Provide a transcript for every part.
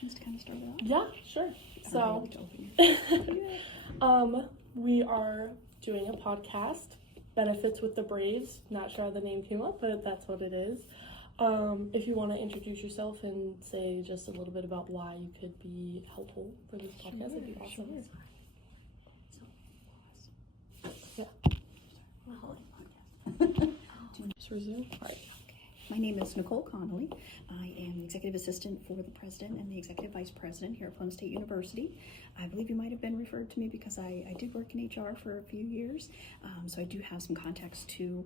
introductions to kind of start it off? Yeah, sure. So, we are doing a podcast, Benefits with the Braves. Not sure how the name came up, but that's what it is. If you want to introduce yourself and say just a little bit about why you could be helpful for this podcast, that'd be awesome. Sure. Just resume. All right. My name is Nicole Connolly. I am the Executive Assistant for the President and the Executive Vice President here at Plum State University. I believe you might have been referred to me because I did work in HR for a few years, so I do have some context to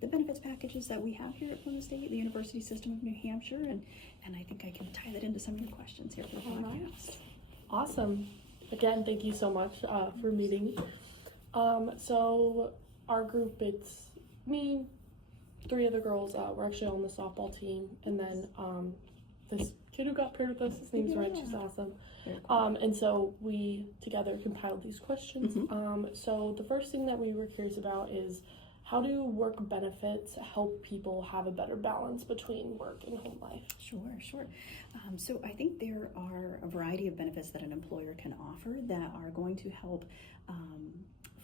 the benefits packages that we have here at Plum State, the University System of New Hampshire, and I think I can tie that into some of your questions here for the podcast. Awesome. Again, thank you so much for meeting. So our group, it's me, 3 other girls. We're actually on the softball team, and then this kid who got paired with us, his name's Red. She's awesome. And so we together compiled these questions. So the first thing that we were curious about is, how do work benefits help people have a better balance between work and home life? Sure. So I think there are a variety of benefits that an employer can offer that are going to help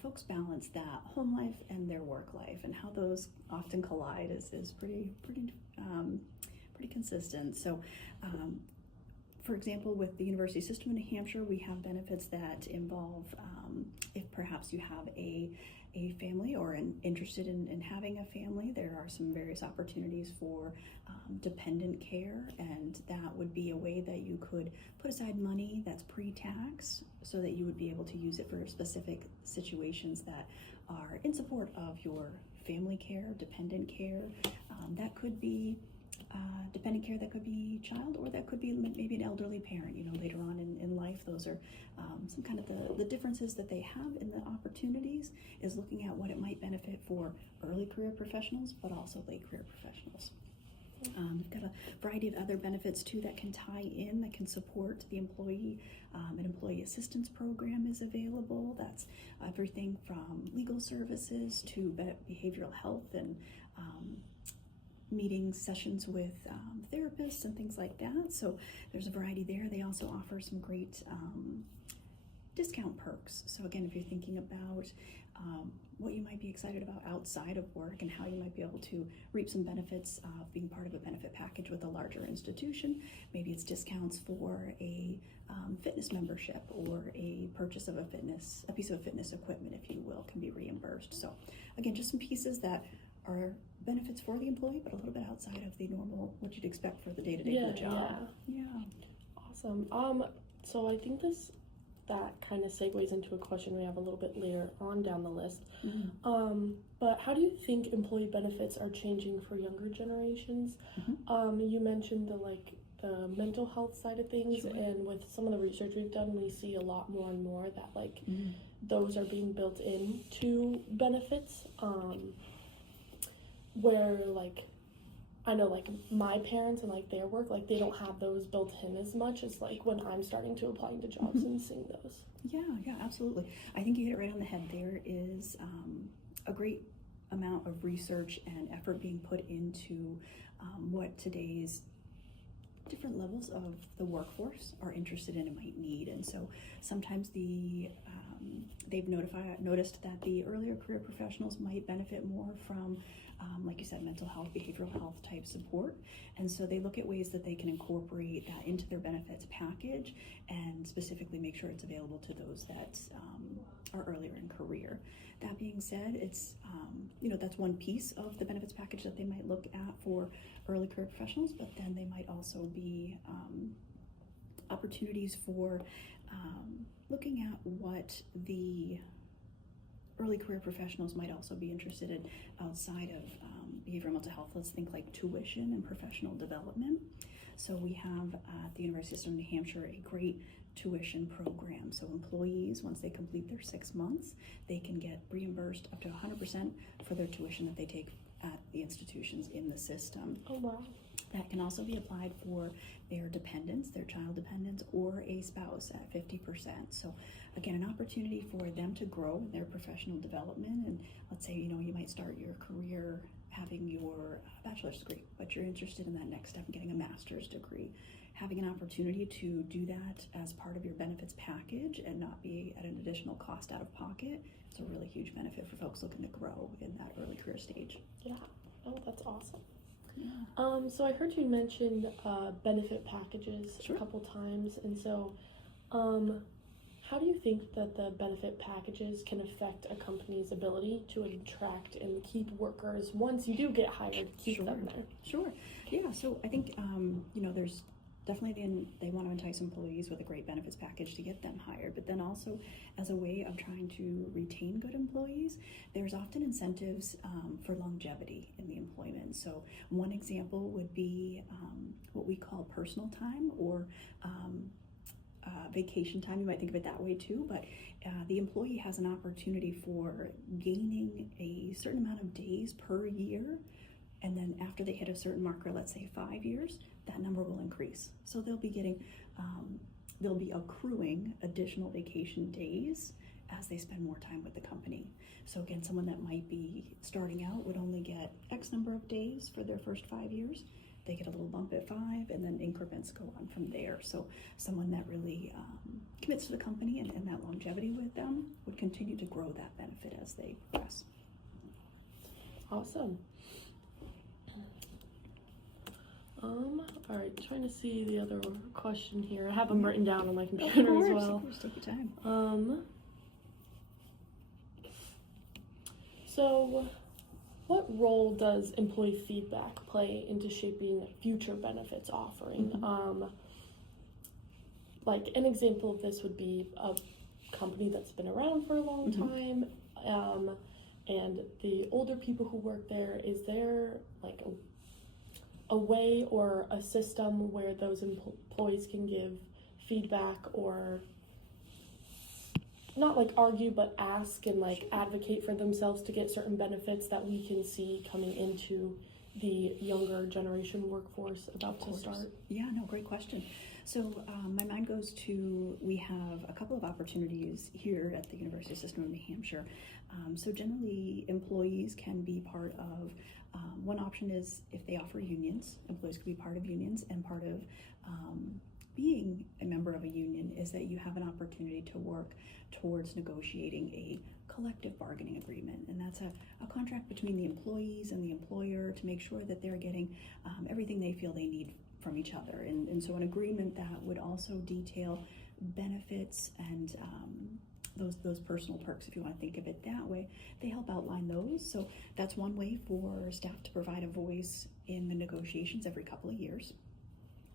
folks balance that home life and their work life, and how those often collide is pretty consistent. So for example, with the University System in New Hampshire, we have benefits that involve if perhaps you have a family or interested in having a family, there are some various opportunities for dependent care, and that would be a way that you could put aside money that's pre-tax so that you would be able to use it for specific situations that are in support of your family care, dependent care. That could be dependent care, that could be child, or that could be maybe an elderly parent, later on in life. Those are some kind of the differences that they have in the opportunities, is looking at what it might benefit for early career professionals, but also late career professionals. We've got a variety of other benefits too that can tie in, that can support the employee. An employee assistance program is available. That's everything from legal services to behavioral health and meeting sessions with therapists and things like that. So there's a variety there. They also offer some great discount perks. So again, if you're thinking about what you might be excited about outside of work and how you might be able to reap some benefits of being part of a benefit package with a larger institution, maybe it's discounts for a fitness membership, or a purchase of a piece of fitness equipment, if you will, can be reimbursed. So again, just some pieces that are benefits for the employee, but a little bit outside of the normal, what you'd expect for the day-to-day of the job. Yeah. Awesome. So I think that kind of segues into a question we have a little bit later on down the list. But how do you think employee benefits are changing for younger generations? You mentioned the mental health side of things, Sure. And with some of the research we've done, we see a lot more and more that those are being built into benefits. Where I know my parents and their work, they don't have those built in as much as when I'm starting to apply into jobs and seeing those. Yeah, absolutely. I think you hit it right on the head. There is a great amount of research and effort being put into what today's different levels of the workforce are interested in and might need. And so sometimes they've noticed that the earlier career professionals might benefit more from like you said, mental health, behavioral health type support. And so they look at ways that they can incorporate that into their benefits package, and specifically make sure it's available to those that are earlier in career. That being said, it's that's one piece of the benefits package that they might look at for early career professionals, but then they might also be opportunities for looking at what the early career professionals might also be interested in outside of behavioral mental health. Let's think like tuition and professional development. So we have at the University System of New Hampshire a great tuition program. So employees, once they complete their 6 months, they can get reimbursed up to 100% for their tuition that they take at the institutions in the system. Oh, wow. That can also be applied for their dependents, their child dependents, or a spouse at 50%. So again, an opportunity for them to grow in their professional development. And let's say, you might start your career having your bachelor's degree, but you're interested in that next step, getting a master's degree. having an opportunity to do that as part of your benefits package and not be at an additional cost out of pocket is a really huge benefit for folks looking to grow in that early career stage. Yeah. Oh, that's awesome. Yeah. So I heard you mention benefit packages Sure. a couple times, and so how do you think that the benefit packages can affect a company's ability to attract and keep workers once you do get hired, keep Sure. them there? Sure. Yeah. So I think there's definitely they want to entice employees with a great benefits package to get them hired, but then also as a way of trying to retain good employees, there's often incentives for longevity in the employment. So one example would be what we call personal time or vacation time. You might think of it that way too, but the employee has an opportunity for gaining a certain amount of days per year, and then after they hit a certain marker, let's say 5 years, that number will increase. So they'll be accruing additional vacation days as they spend more time with the company. So again, someone that might be starting out would only get X number of days for their first 5 years. They get a little bump at 5, and then increments go on from there. So someone that really commits to the company and that longevity with them would continue to grow that benefit as they progress. Awesome. All right, trying to see the other question here. I have them written down on my computer as well. Of course, take your time. So what role does employee feedback play into shaping future benefits offering? Like an example of this would be a company that's been around for a long time, and the older people who work there, is there like a way or a system where those employees can give feedback or not like argue but ask and like advocate for themselves to get certain benefits that we can see coming into the younger generation workforce about to start? Yeah, no, great question. So my mind goes to, we have a couple of opportunities here at the University System of New Hampshire. So generally employees can be part of, one option is if they offer unions, employees can be part of unions, and part of being a member of a union is that you have an opportunity to work towards negotiating a collective bargaining agreement, and that's a contract between the employees and the employer to make sure that they're getting everything they feel they need from each other, and so an agreement that would also detail benefits and those personal perks, if you want to think of it that way. They help outline those. So that's one way for staff to provide a voice in the negotiations every couple of years.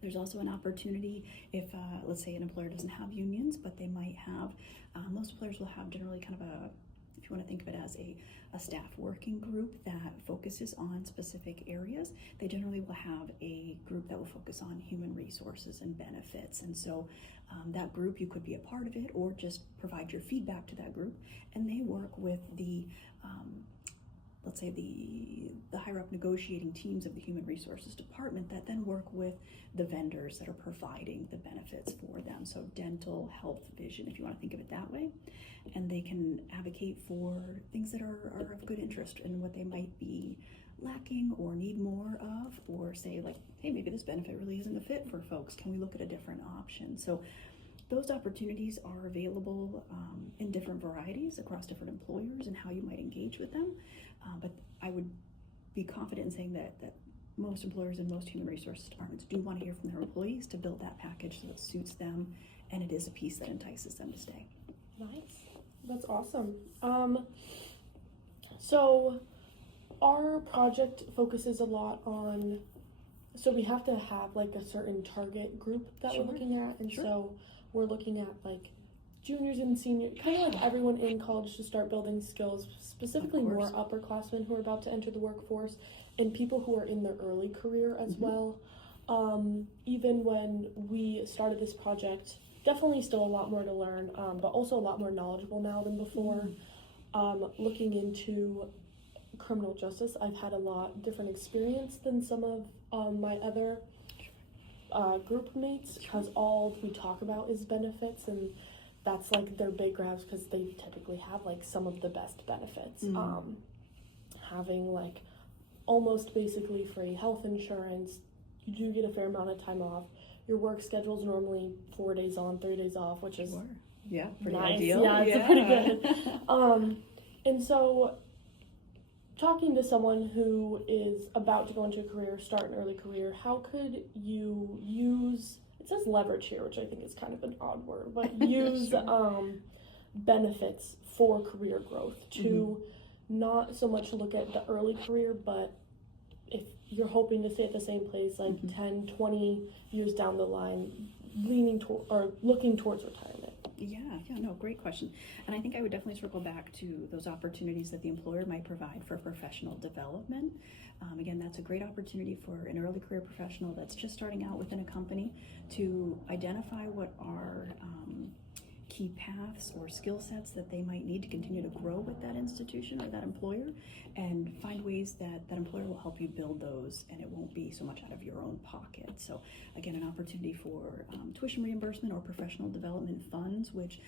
There's also an opportunity if, let's say, an employer doesn't have unions, but they might have, most employers will have generally kind of if you want to think of it as a staff working group that focuses on specific areas. They generally will have a group that will focus on human resources and benefits. And so that group, you could be a part of it or just provide your feedback to that group. And they work with the let's say the higher up negotiating teams of the human resources department that then work with the vendors that are providing the benefits for them. So dental, health, vision, if you want to think of it that way. And they can advocate for things that are of good interest and what they might be lacking or need more of, or say like, hey, maybe this benefit really isn't a fit for folks. Can we look at a different option? So those opportunities are available in different varieties across different employers and how you might engage with them. But I would be confident in saying that most employers and most human resources departments do want to hear from their employees to build that package that suits them, and it is a piece that entices them to stay. Nice. That's awesome. So our project focuses a lot on, so we have to have like a certain target group that Sure. we're looking at, and Sure. so we're looking at like juniors and seniors, kind of like everyone in college to start building skills, specifically Of more course. upperclassmen who are about to enter the workforce, and people who are in their early career as well. Even when we started this project, definitely still a lot more to learn, but also a lot more knowledgeable now than before. Looking into criminal justice, I've had a lot different experience than some of my other group mates, because all we talk about is benefits, and that's like their big grabs because they typically have like some of the best benefits. Having like almost basically free health insurance, you do get a fair amount of time off, your work schedule is normally 4 days on, 3 days off, which is Sure. Yeah, pretty nice. ideal. Yeah, it's pretty good. And so talking to someone who is about to go into a career, start an early career, how could you use, it says leverage here, which I think is kind of an odd word, but use Sure. benefits for career growth to not so much look at the early career, but if you're hoping to stay at the same place like 10, 20 years down the line, leaning toward or looking towards retirement? Yeah, no, great question. And I think I would definitely circle back to those opportunities that the employer might provide for professional development. Again, that's a great opportunity for an early career professional that's just starting out within a company to identify what are key paths or skill sets that they might need to continue to grow with that institution or that employer, and find ways that that employer will help you build those, and it won't be so much out of your own pocket. So again, an opportunity for tuition reimbursement or professional development funds, which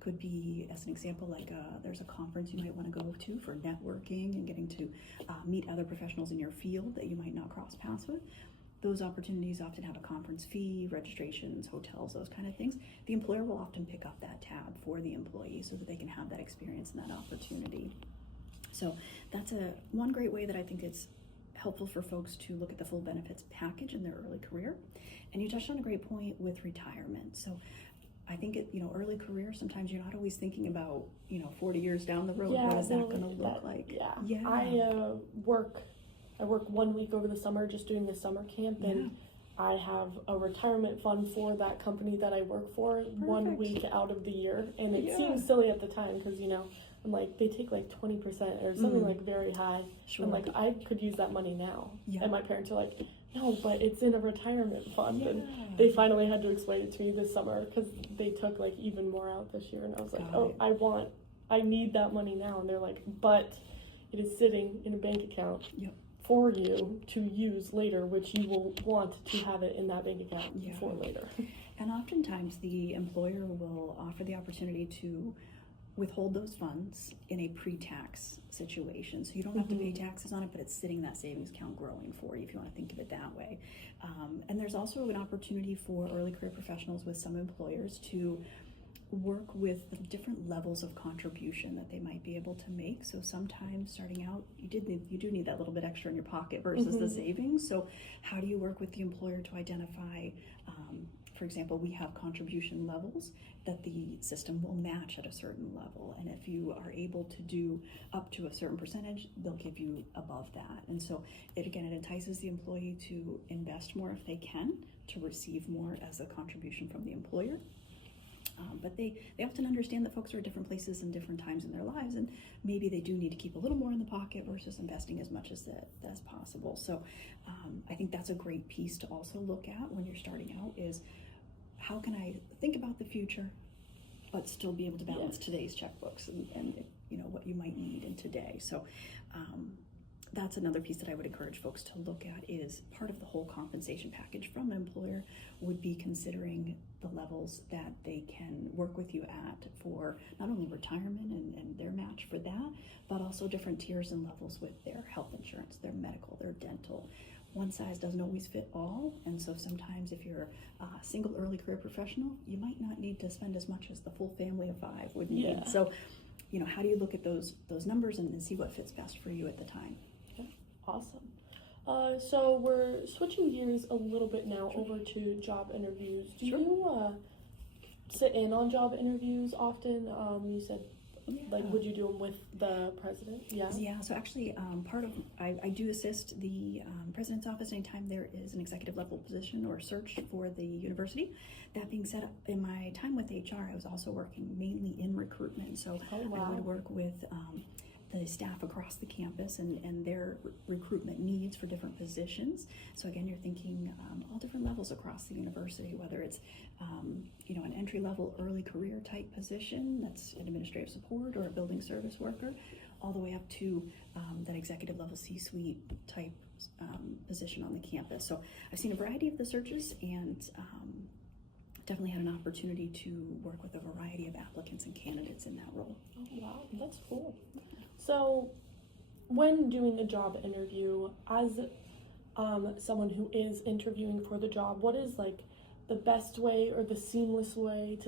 could be, as an example, like there's a conference you might want to go to for networking and getting to meet other professionals in your field that you might not cross paths with. Those opportunities often have a conference fee, registrations, hotels, those kind of things. The employer will often pick up that tab for the employee so that they can have that experience and that opportunity. So that's one great way that I think it's helpful for folks to look at the full benefits package in their early career. And you touched on a great point with retirement. So I think early career, sometimes you're not always thinking about 40 years down the road. Yeah, what is that going to look like? Yeah. I work 1 week over the summer just doing the summer camp, and I have a retirement fund for that company that I work for 1 week out of the year. And it seems silly at the time because, I'm like, they take like 20% or something like very high. Sure. I'm like, I could use that money now. Yeah. And my parents are like, no, but it's in a retirement fund. And they finally had to explain it to me this summer because they took like even more out this year. And I was like, I need that money now. And they're like, but it is sitting in a bank account for you to use later, which you will want to have it in that bank account for later. And oftentimes the employer will offer the opportunity to withhold those funds in a pre-tax situation. So you don't have to pay taxes on it, but it's sitting in that savings account growing for you, if you want to think of it that way. And there's also an opportunity for early career professionals with some employers to work with the different levels of contribution that they might be able to make. So sometimes starting out, you do need that little bit extra in your pocket versus the savings. So how do you work with the employer to identify, for example, we have contribution levels that the system will match at a certain level. And if you are able to do up to a certain percentage, they'll give you above that. And so it entices the employee to invest more if they can, to receive more as a contribution from the employer. But they often understand that folks are at different places and different times in their lives, and maybe they do need to keep a little more in the pocket versus investing as much as possible. So I think that's a great piece to also look at when you're starting out, is how can I think about the future but still be able to balance today's checkbooks and what you might need in today. So that's another piece that I would encourage folks to look at, is part of the whole compensation package from an employer would be considering the levels that they can work with you at for not only retirement and their match for that, but also different tiers and levels with their health insurance, their medical, their dental. One size doesn't always fit all, and so sometimes if you're a single early career professional, you might not need to spend as much as the full family of 5 would need. So, how do you look at those numbers and see what fits best for you at the time? Awesome. So we're switching gears a little bit now over to job interviews. Do you sit in on job interviews often? You said, would you do them with the president? Yeah, so actually I do assist the president's office anytime there is an executive level position or search for the university. That being said, in my time with HR, I was also working mainly in recruitment. So I would work with the staff across the campus and their recruitment needs for different positions. So again, you're thinking all different levels across the university, whether it's an entry-level early career type position that's an administrative support or a building service worker, all the way up to that executive level C-suite type position on the campus. So I've seen a variety of the searches and definitely had an opportunity to work with a variety of applicants and candidates in that role. Oh, wow, that's cool. So when doing a job interview, as someone who is interviewing for the job, what is like the best way or the seamless way to